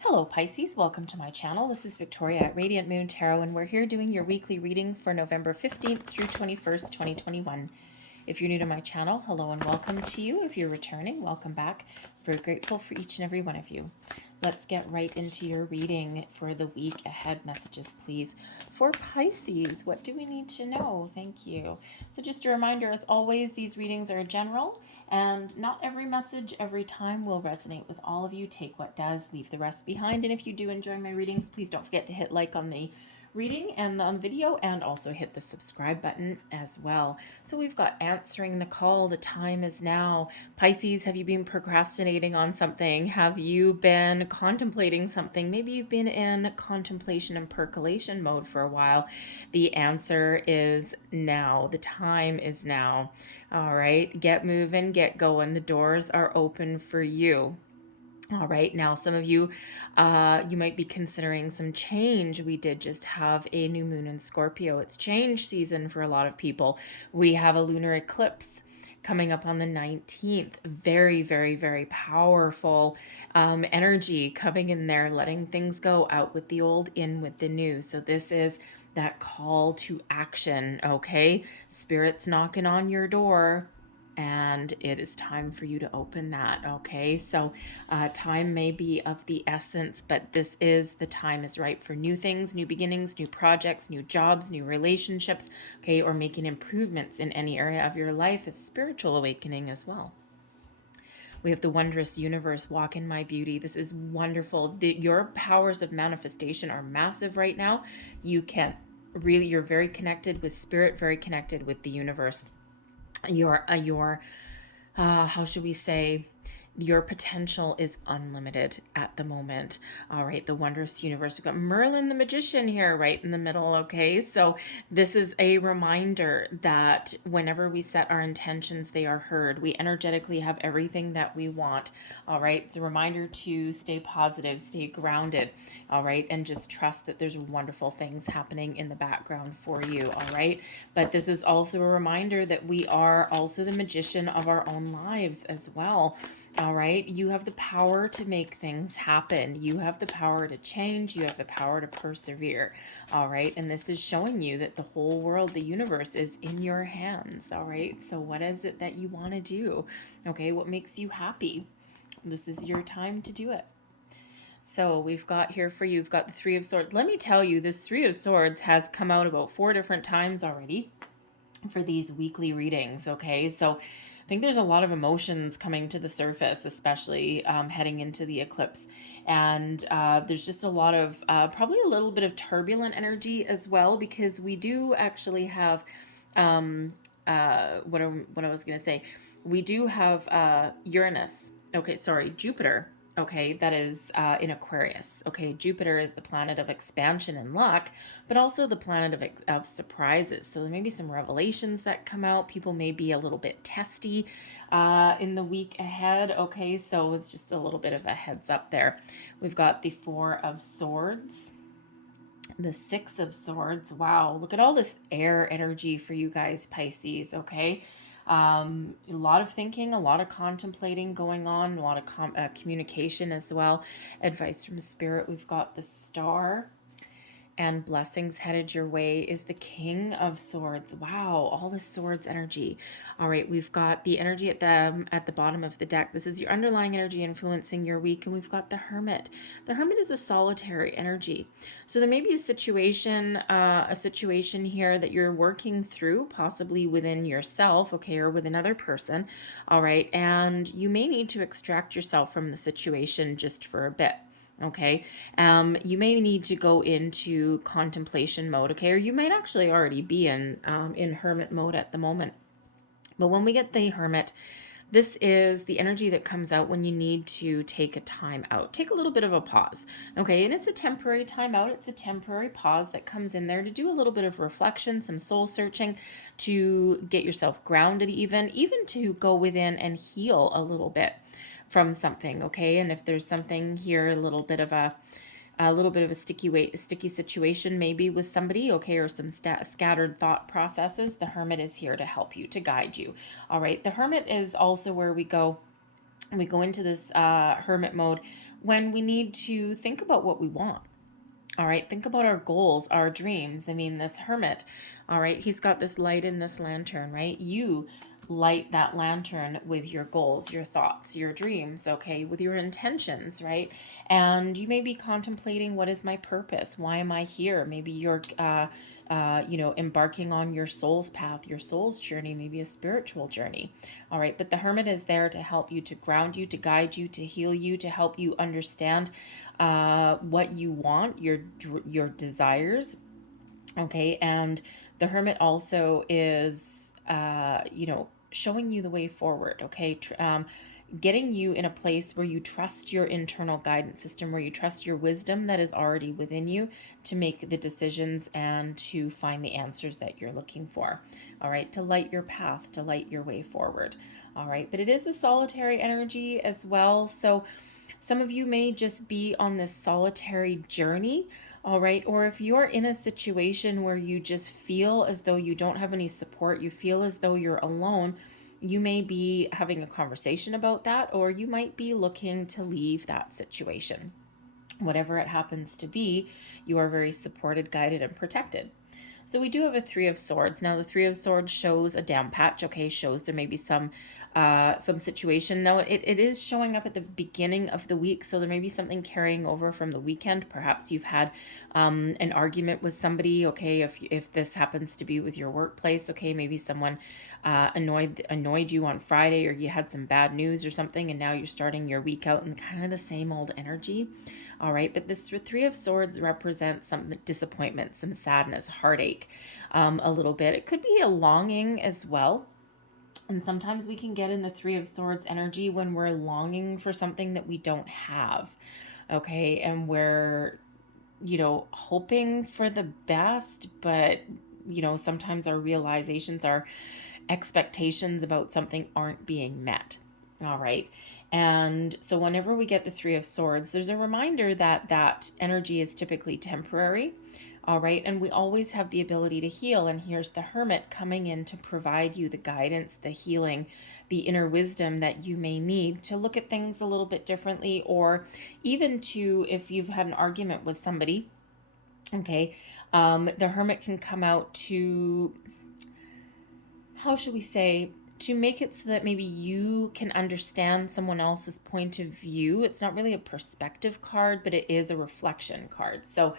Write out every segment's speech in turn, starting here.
Hello Pisces, welcome to my channel. This is Victoria at Radiant Moon Tarot, and we're here doing your weekly reading for November 15th through 21st, 2021. If you're new to my channel, hello and welcome to you. If you're returning, welcome back. Very grateful for each and every one of you. Let's get right into your reading for the week ahead. Messages, please. For Pisces, what do we need to know? Thank you. So just a reminder, as always, these readings are general, and not every message every time will resonate with all of you. Take what does, leave the rest behind. And if you do enjoy my readings, please don't forget to hit like on the reading and on the video, and also hit the subscribe button as well. So we've got answering the call. The time is now. Pisces, have you been procrastinating on something? Have you been contemplating something? Maybe you've been in contemplation and percolation mode for a while. The answer is now. The time is now. All right, get moving, get going. The doors are open for you. All right, now some of you, you might be considering some change. We did just have a new moon in Scorpio. It's change season for a lot of people. We have a lunar eclipse coming up on the 19th. Very, very, very powerful energy coming in there, letting things go, out with the old, in with the new. So this is that call to action, okay? Spirit's knocking on your door, and it is time for you to open that, okay? So time may be of the essence, but this is the time is ripe for new things, new beginnings, new projects, new jobs, new relationships, okay? Or making improvements in any area of your life. It's spiritual awakening as well. We have the wondrous universe, walk in my beauty. This is wonderful. Your powers of manifestation are massive right now. You can really, you're very connected with spirit, very connected with the universe. Your how should we say, your potential is unlimited at the moment. All right, the wondrous universe. We've got Merlin the magician here right in the middle, okay? So this is a reminder that whenever we set our intentions, they are heard. We energetically have everything that we want, all right? It's a reminder to stay positive, stay grounded, all right? And just trust that there's wonderful things happening in the background for you, all right? But this is also a reminder that we are also the magician of our own lives as well. All right, you have the power to make things happen. You have the power to change. You have the power to persevere. All right, and this is showing you that the whole world, the universe, is in your hands. All right, so what is it that you want to do? Okay, what makes you happy? This is your time to do it. So we've got here for you, you've got the Three of Swords. Let me tell you, this Three of Swords has come out about 4 different times already for these weekly readings, okay? So I think there's a lot of emotions coming to the surface, especially heading into the eclipse. And there's just a lot of, probably a little bit of turbulent energy as well, because we do actually have, what I was going to say, we do have Uranus, okay, sorry, Jupiter, okay, that is in Aquarius. Okay, Jupiter is the planet of expansion and luck, but also the planet of surprises. So there may be some revelations that come out. People may be a little bit testy in the week ahead. Okay, so it's just a little bit of a heads up there. We've got the Four of Swords, the Six of Swords. Wow, look at all this air energy for you guys, Pisces, okay? A lot of thinking, a lot of contemplating going on, a lot of communication as well. Advice from Spirit. We've got the Star, and blessings headed your way is the King of Swords. Wow, all the swords energy. All right, we've got the energy at the bottom of the deck. This is your underlying energy influencing your week, and we've got the Hermit. The Hermit is a solitary energy. So there may be a situation here that you're working through, possibly within yourself, okay, or with another person. All right, and you may need to extract yourself from the situation just for a bit. Okay, you may need to go into contemplation mode, okay, or you might actually already be in hermit mode at the moment. But when we get the Hermit, this is the energy that comes out when you need to take a time out, take a little bit of a pause, okay, and it's a temporary time out, it's a temporary pause that comes in there to do a little bit of reflection, some soul searching, to get yourself grounded, even to go within and heal a little bit from something, okay? And if there's something here, a little bit of a sticky situation maybe with somebody, okay, or some scattered thought processes, the Hermit is here to help you, to guide you. All right, the Hermit is also where we go into this hermit mode when we need to think about what we want. All right, think about our goals, our dreams. I mean, this hermit, all right, he's got this light in this lantern, right? You light that lantern with your goals, your thoughts, your dreams, okay, with your intentions, right? And you may be contemplating, what is my purpose? Why am I here? Maybe you're, embarking on your soul's path, your soul's journey, maybe a spiritual journey. All right, but the hermit is there to help you, to ground you, to guide you, to heal you, to help you understand what you want, your desires. Okay, and the hermit also is, showing you the way forward. Okay, getting you in a place where you trust your internal guidance system, where you trust your wisdom that is already within you to make the decisions and to find the answers that you're looking for. All right, to light your path, to light your way forward. All right, but it is a solitary energy as well. So some of you may just be on this solitary journey. All right, or if you're in a situation where you just feel as though you don't have any support, you feel as though you're alone, you may be having a conversation about that, or you might be looking to leave that situation. Whatever it happens to be, you are very supported, guided, and protected. So we do have a Three of Swords. Now the Three of Swords shows a down patch, okay, shows there may be some situation. Now it is showing up at the beginning of the week, so there may be something carrying over from the weekend. Perhaps you've had an argument with somebody, okay, if this happens to be with your workplace, okay, maybe someone annoyed you on Friday, or you had some bad news or something, and now you're starting your week out in kind of the same old energy. All right, but this Three of Swords represents some disappointment, some sadness, heartache, a little bit. It could be a longing as well. And sometimes we can get in the Three of Swords energy when we're longing for something that we don't have. Okay, and we're, hoping for the best, but, sometimes our realizations, our expectations about something aren't being met. All right. And so whenever we get the Three of Swords, there's a reminder that that energy is typically temporary. All right. And we always have the ability to heal. And here's the Hermit coming in to provide you the guidance, the healing, the inner wisdom that you may need to look at things a little bit differently, or even to, if you've had an argument with somebody, okay, the Hermit can come out to, how should we say, to make it so that maybe you can understand someone else's point of view. It's not really a perspective card, but it is a reflection card. So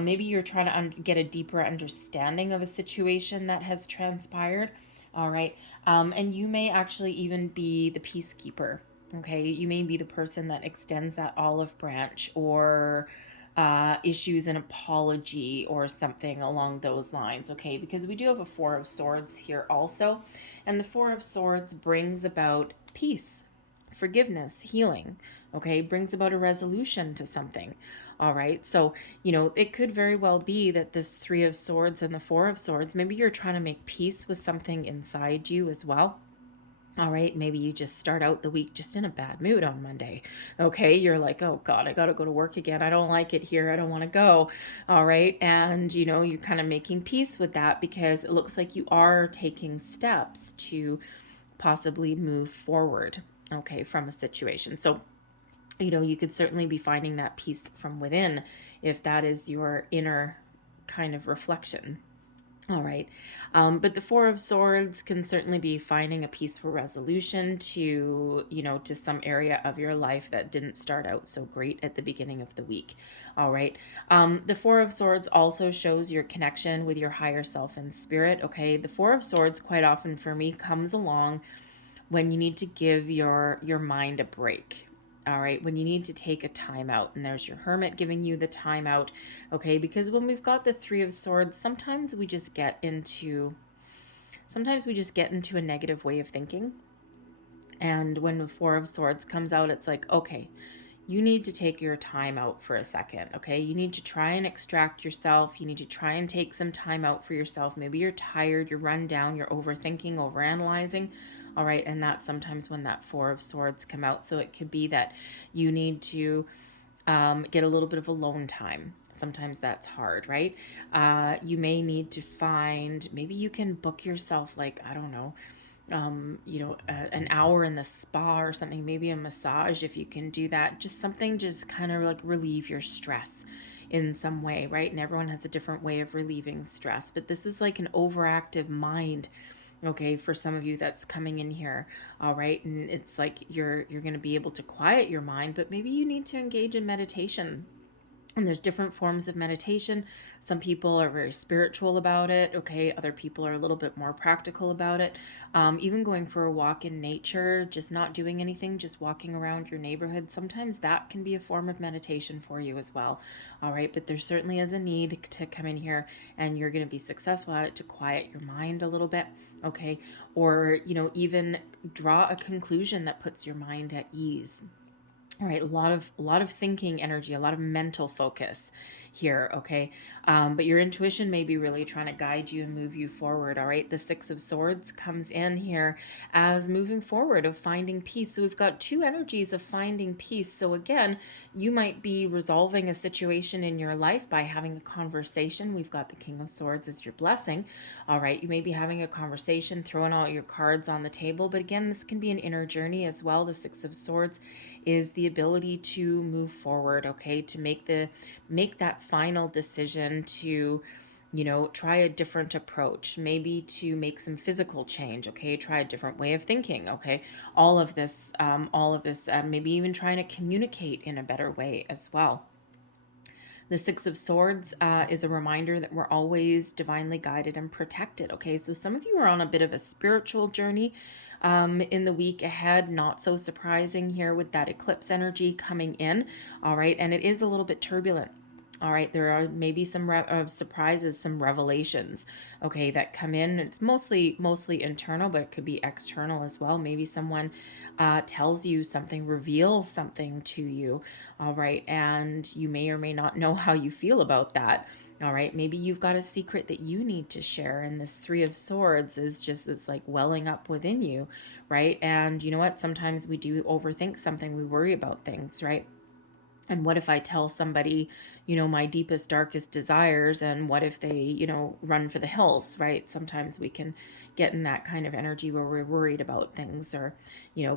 maybe you're trying to get a deeper understanding of a situation that has transpired. All right. And you may actually even be the peacekeeper. Okay. You may be the person that extends that olive branch, or issues an apology or something along those lines. Okay. Because we do have a Four of Swords here also. And the Four of Swords brings about peace, forgiveness, healing, okay? Brings about a resolution to something, all right? So, it could very well be that this Three of Swords and the Four of Swords, maybe you're trying to make peace with something inside you as well. All right, maybe you just start out the week just in a bad mood on Monday. Okay, you're like, oh God, I got to go to work again. I don't like it here. I don't want to go. All right, and you're kind of making peace with that, because it looks like you are taking steps to possibly move forward, okay, from a situation. So, you could certainly be finding that peace from within if that is your inner kind of reflection. All right. But the Four of Swords can certainly be finding a peaceful resolution to, to some area of your life that didn't start out so great at the beginning of the week. All right. The Four of Swords also shows your connection with your higher self and spirit. Okay. The Four of Swords quite often for me comes along when you need to give your mind a break. All right, when you need to take a time out, and there's your Hermit giving you the time out, okay? Because when we've got the Three of Swords, sometimes we just get into a negative way of thinking. And when the Four of Swords comes out, it's like, okay, you need to take your time out for a second, okay? You need to try and extract yourself. You need to try and take some time out for yourself. Maybe you're tired, you're run down, you're overthinking, overanalyzing. All right, and that's sometimes when that Four of Swords come out. So it could be that you need to get a little bit of alone time. Sometimes that's hard, right? You may need to maybe you can book yourself, like, I don't know, an hour in the spa or something, maybe a massage if you can do that. Just something, just kind of like relieve your stress in some way, right? And everyone has a different way of relieving stress, but this is like an overactive mind. Okay, for some of you that's coming in here, all right, and it's like you're going to be able to quiet your mind, but maybe you need to engage in meditation. And there's different forms of meditation. Some people are very spiritual about it. Okay. Other people are a little bit more practical about it. Even going for a walk in nature, just not doing anything, just walking around your neighborhood. Sometimes that can be a form of meditation for you as well. All right. But there certainly is a need to come in here, and you're going to be successful at it, to quiet your mind a little bit. Okay. Or, even draw a conclusion that puts your mind at ease. All right, a lot of thinking energy, a lot of mental focus here, okay? But your intuition may be really trying to guide you and move you forward, all right? The Six of Swords comes in here as moving forward, of finding peace. So we've got two energies of finding peace. So again, you might be resolving a situation in your life by having a conversation. We've got the King of Swords as your blessing, all right? You may be having a conversation, throwing all your cards on the table. But again, this can be an inner journey as well. The Six of Swords is the ability to move forward, okay, to make that final decision to try a different approach, maybe to make some physical change, okay, try a different way of thinking, okay, all of this, maybe even trying to communicate in a better way as well. The Six of Swords is a reminder that we're always divinely guided and protected. Okay, so some of you are on a bit of a spiritual journey in the week ahead. Not so surprising here with that eclipse energy coming in. All right, and it is a little bit turbulent. All right, there are maybe some surprises, some revelations, okay, that come in. It's mostly internal, but it could be external as well. Maybe someone tells you something, reveals something to you, all right, and you may or may not know how you feel about that. All right, maybe you've got a secret that you need to share, and this Three of Swords it's like welling up within you, right? And you know what? Sometimes we do overthink something, we worry about things, right? And what if I tell somebody, my deepest, darkest desires, and what if they, run for the hills, right? Sometimes we can get in that kind of energy where we're worried about things, or,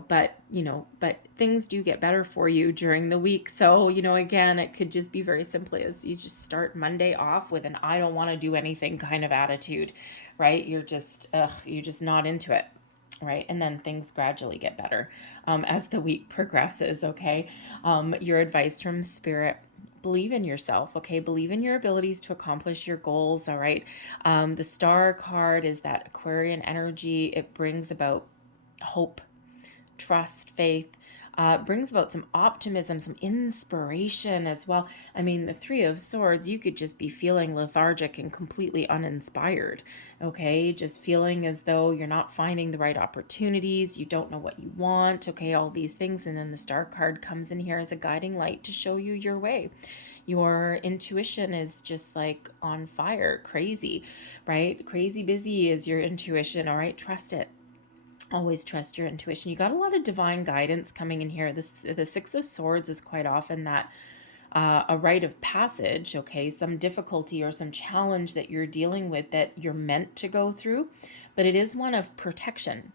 but things do get better for you during the week. So, again, it could just be very simply as you just start Monday off with an I don't want to do anything kind of attitude, right? You're just not into it. Right, and then things gradually get better as the week progresses, okay? Your advice from Spirit: believe in yourself, okay? Believe in your abilities to accomplish your goals, all right? The Star card is that Aquarian energy. It brings about hope, trust, faith. Brings about some optimism, some inspiration as well. I mean, the Three of Swords, you could just be feeling lethargic and completely uninspired, okay? Just feeling as though you're not finding the right opportunities, you don't know what you want, okay? All these things. And then the Star card comes in here as a guiding light to show you your way. Your intuition is just like on fire, crazy, right? Crazy busy is your intuition, all right? Trust it. Always trust your intuition. You got a lot of divine guidance coming in here. The Six of Swords is quite often that a rite of passage, okay, some difficulty or some challenge that you're dealing with that you're meant to go through, but it is one of protection.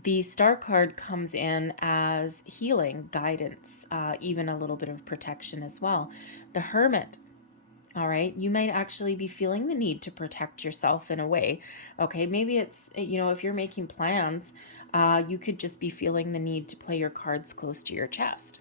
The Star card comes in as healing, guidance, even a little bit of protection as well. The Hermit. All right, you might actually be feeling the need to protect yourself in a way. Okay, maybe it's, if you're making plans, you could just be feeling the need to play your cards close to your chest.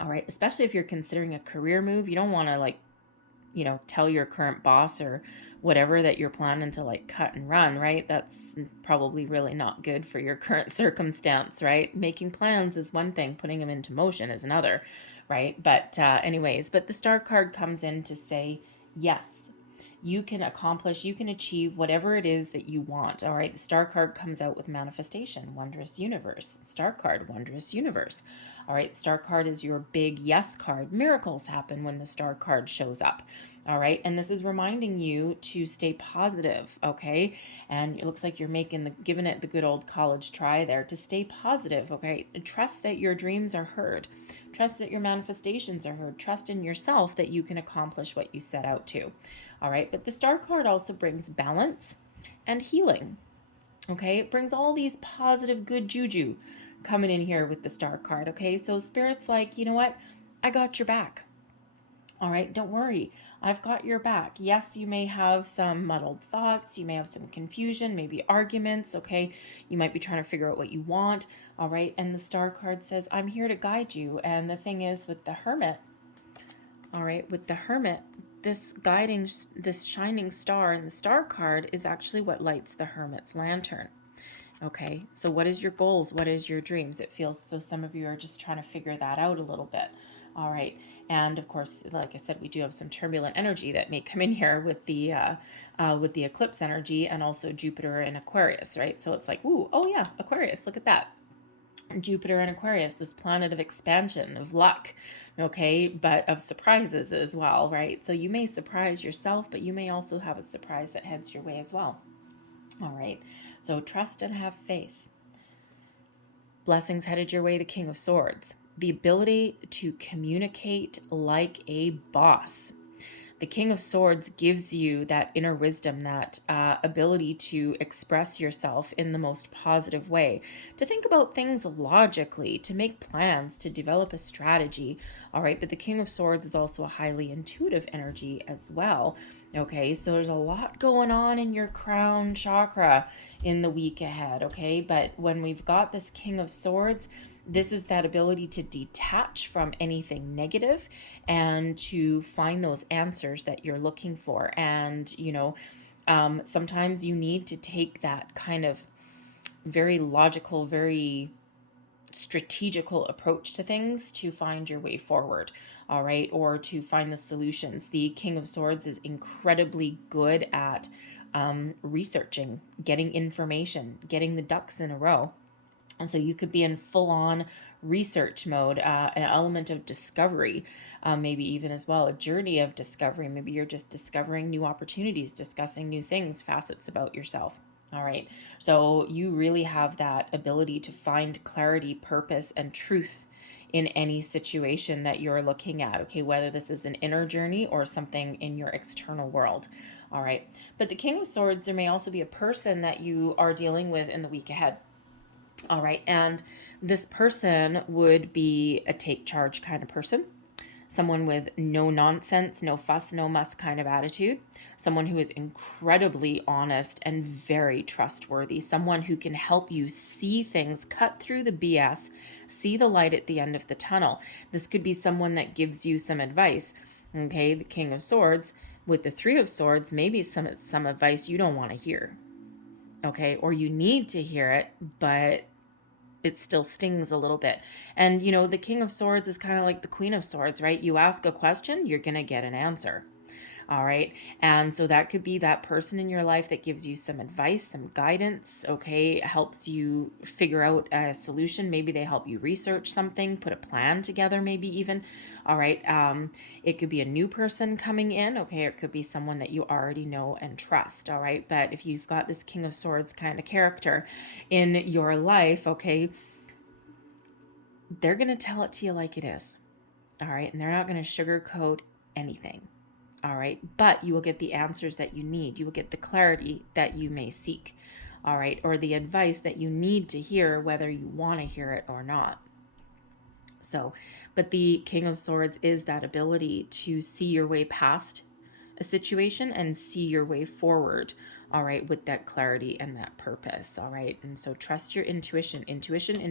All right, especially if you're considering a career move. You don't want to tell your current boss or whatever that you're planning to cut and run, right? That's probably really not good for your current circumstance, right? Making plans is one thing, putting them into motion is another, right? But but the Star card comes in to say, yes, you can accomplish, you can achieve whatever it is that you want. All right, the Star card comes out with manifestation, wondrous universe. Star card, wondrous universe. All right, Star card is your big yes card. Miracles happen when the Star card shows up. All right, and this is reminding you to stay positive, okay? And it looks like you're giving it the good old college try there, to stay positive, okay? Trust that your dreams are heard. Trust that your manifestations are heard. Trust in yourself that you can accomplish what you set out to. All right, but the Star card also brings balance and healing. Okay, it brings all these positive, good juju coming in here with the Star card. Okay, so Spirit's like, you know what? I got your back. All right, don't worry. I've got your back. Yes, you may have some muddled thoughts. You may have some confusion, maybe arguments. Okay, you might be trying to figure out what you want. All right, and the Star card says, I'm here to guide you. And the thing is, with the Hermit, all right, with the Hermit, this shining star in the Star card is actually what lights the Hermit's lantern. Okay, so what is your goals? What is your dreams? It feels so some of you are just trying to figure that out a little bit. All right, and of course, like I said, we do have some turbulent energy that may come in here with the eclipse energy, and also Jupiter and Aquarius, right? So it's like, ooh, oh yeah, Aquarius, look at that. Jupiter and Aquarius, this planet of expansion, of luck, okay, but of surprises as well, right? So you may surprise yourself, but you may also have a surprise that heads your way as well. All right, so trust and have faith. Blessings headed your way, the King of Swords. The ability to communicate like a boss. The King of Swords gives you that inner wisdom, that ability to express yourself in the most positive way, to think about things logically, to make plans, to develop a strategy. All right, but the King of Swords is also a highly intuitive energy as well. Okay, so there's a lot going on in your crown chakra in the week ahead. Okay, but when we've got this King of Swords, this is that ability to detach from anything negative and to find those answers that you're looking for. And, sometimes you need to take that kind of very logical, very strategical approach to things to find your way forward. All right, or to find the solutions. The King of Swords is incredibly good at researching, getting information, getting the ducks in a row. And so you could be in full-on research mode, an element of discovery, maybe even as well, a journey of discovery. Maybe you're just discovering new opportunities, discussing new things, facets about yourself. All right. So you really have that ability to find clarity, purpose, and truth in any situation that you're looking at. Okay, whether this is an inner journey or something in your external world. All right. But the King of Swords, there may also be a person that you are dealing with in the week ahead. All right, and this person would be a take charge kind of person, someone with no nonsense, no fuss, no muss kind of attitude, someone who is incredibly honest and very trustworthy, someone who can help you see things, cut through the BS, see the light at the end of the tunnel. This could be someone that gives you some advice. Okay, the King of Swords with the Three of Swords, maybe some advice you don't want to hear. Okay, or you need to hear it, but it still stings a little bit. And, the King of Swords is kind of like the Queen of Swords, right? You ask a question, you're going to get an answer. All right. And so that could be that person in your life that gives you some advice, some guidance, okay, helps you figure out a solution. Maybe they help you research something, put a plan together, maybe even. All right. It could be a new person coming in, okay, or it could be someone that you already know and trust. All right. But if you've got this King of Swords kind of character in your life, okay, they're going to tell it to you like it is. All right. And they're not going to sugarcoat anything. All right, but you will get the answers that you need. You will get the clarity that you may seek. All right, or the advice that you need to hear, whether you want to hear it or not. So, but the King of Swords is that ability to see your way past a situation and see your way forward. All right, with that clarity and that purpose. All right, and so trust your intuition, intuition,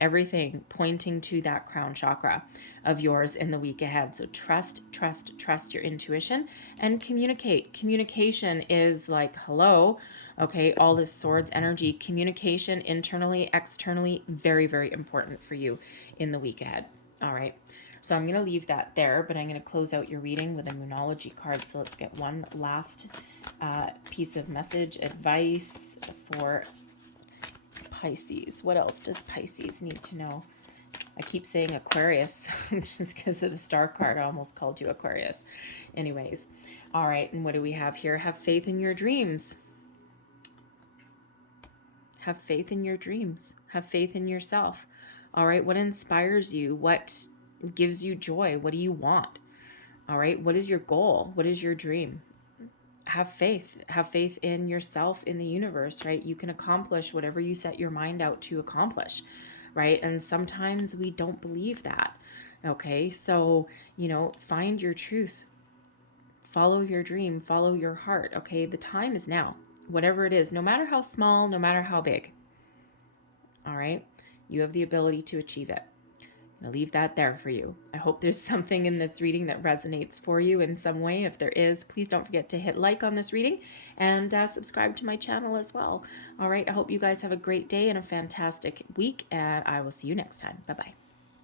everything pointing to that crown chakra of yours in the week ahead. So trust your intuition and communicate. Communication is like, hello, okay, all this Swords energy, communication internally, externally, very, very important for you in the week ahead. All right. So I'm going to leave that there, but I'm going to close out your reading with a Moonology card. So let's get one last piece of message, advice for Pisces. What else does Pisces need to know? I keep saying Aquarius just because of the star card. I almost called you Aquarius. Anyways, all right, and what do we have here? Have faith in your dreams. Have faith in your dreams. Have faith in yourself. All right, what inspires you? What gives you joy? What do you want? All right, what is your goal? What is your dream? have faith. Have faith in yourself, in the universe, right? You can accomplish whatever you set your mind out to accomplish, right? And sometimes we don't believe that. Okay, so, find your truth, follow your dream, follow your heart. Okay, the time is now, whatever it is, no matter how small, no matter how big. All right, you have the ability to achieve it. I'll leave that there for you. I hope there's something in this reading that resonates for you in some way. If there is, please don't forget to hit like on this reading and subscribe to my channel as well. All right, I hope you guys have a great day and a fantastic week, and I will see you next time. Bye-bye.